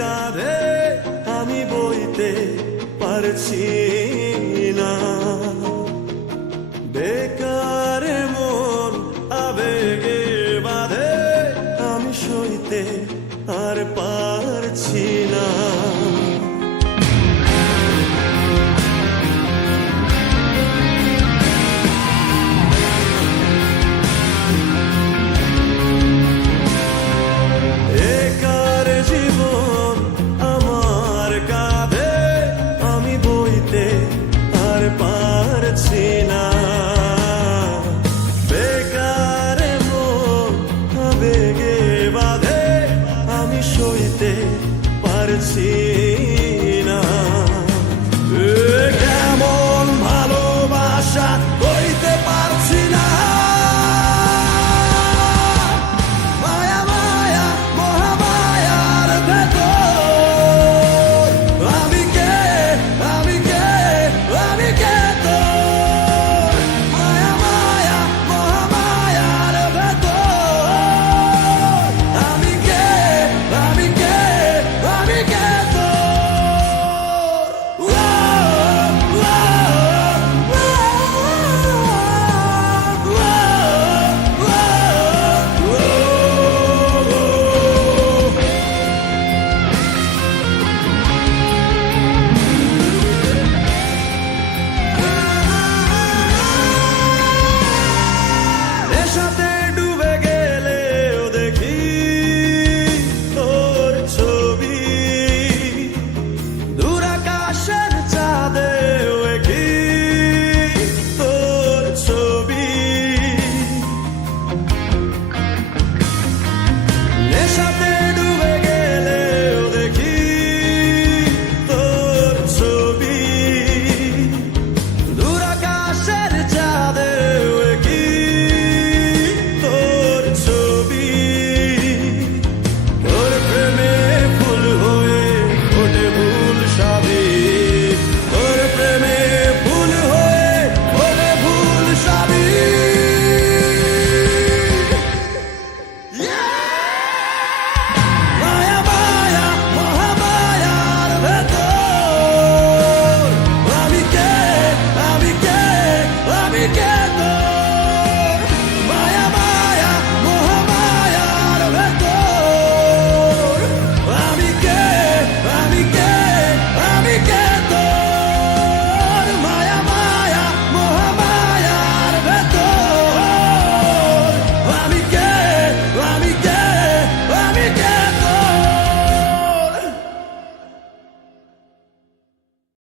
কারে আমি বইতে পারছি না। বেকার মন আবেগে বাঁধে আমি সইতে আর পারছি না। it's here.